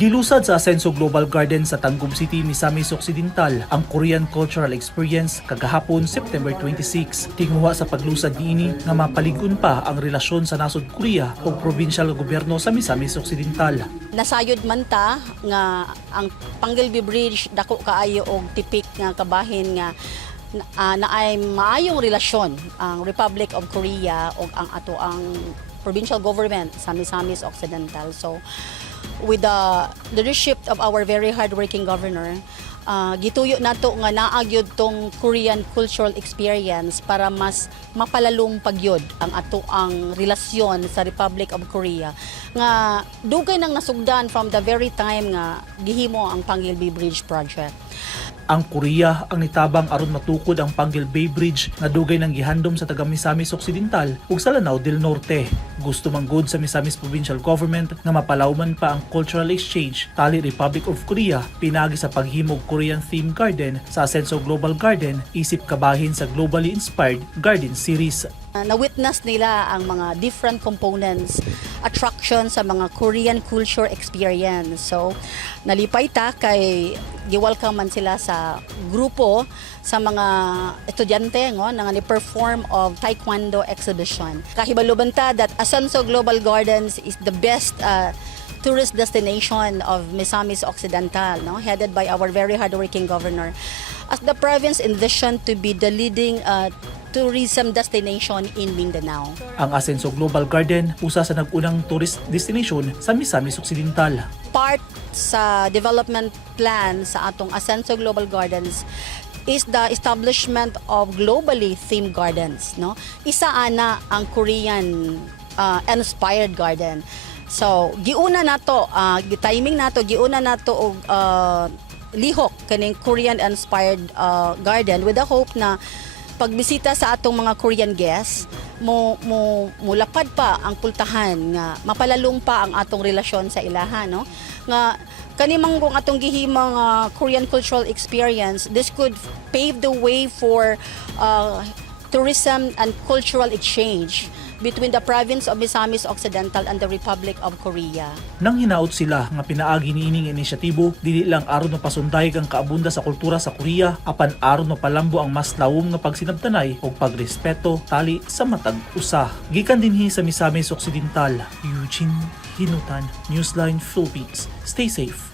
Gilusad sa Asenso Global Garden sa Tangub City, Misamis Occidental ang Korean Cultural Experience kagahapon September 26. Tinguha sa paglusad niini nga mapaligon pa ang relasyon sa nasod Korea ug provincial gobyerno sa Misamis Occidental. Nasayod man ta nga ang Panggilby Bridge dako kaayo og tipik nga kabahin nga naay maayong relasyon ang Republic of Korea ug ang ato ang provincial government sa Misamis Occidental. So with the leadership of our very hardworking governor, gituyo nato nga naagyod tong Korean cultural experience para mas mapalalong pagyod ang ato ang relasyon sa Republic of Korea nga dugay nang nasugdan from the very time nga gihimo ang Panggilby Bridge project. Ang Korea ang nitabang aron matukod ang Panggilby Bridge nga dugay nang gihandom sa taga Misamis Occidental ug sa Lanao del Norte. Gusto manggod sa Misamis Provincial Government nga mapalawman pa ang cultural exchange tali Republic of Korea pinagi sa paghimo og Korean theme garden sa Asenso Global Garden isip kabahin sa globally inspired garden series. Na-witness nila ang mga different components, attraction sa mga Korean culture experience. So, nalipay ta kay gi-welcome man sila sa grupo sa mga estudyante nga ni-perform of Taekwondo exhibition. Kahibaluban ta that Asenso Global Gardens is the best tourist destination of Misamis Occidental, headed by our very hardworking governor. As the province envisioned to be the leading tourism destination in Mindanao. Ang Asenso Global Garden usa sa nag-unang tourist destination sa Misamis Occidental. Part sa development plan sa atong Asenso Global Gardens is the establishment of globally themed gardens. Isa ana ang Korean inspired garden. So giuna nato, timing nato, giuna nato og lihok kaning Korean inspired garden with the hope na pagbisita sa atong mga Korean guests, mulapad pa ang pultahan nga mapalalong pa ang atong relasyon sa ilaha, nga kanimang kung atong gihimang Korean cultural experience, this could pave the way for tourism and cultural exchange between the province of Misamis Occidental and the Republic of Korea. Nang hinaot sila nga pinaagi niining inisyatibo, dili lang aron mapasunday ang kaabunda sa kultura sa Korea, apan aron mapalambo ang mas lawom nga pagsinabtanay ug pagrespeto tali sa matag usa. Gikan dinhi sa Misamis Occidental, Eugene Hinutan, Newsline Philippines. Stay safe.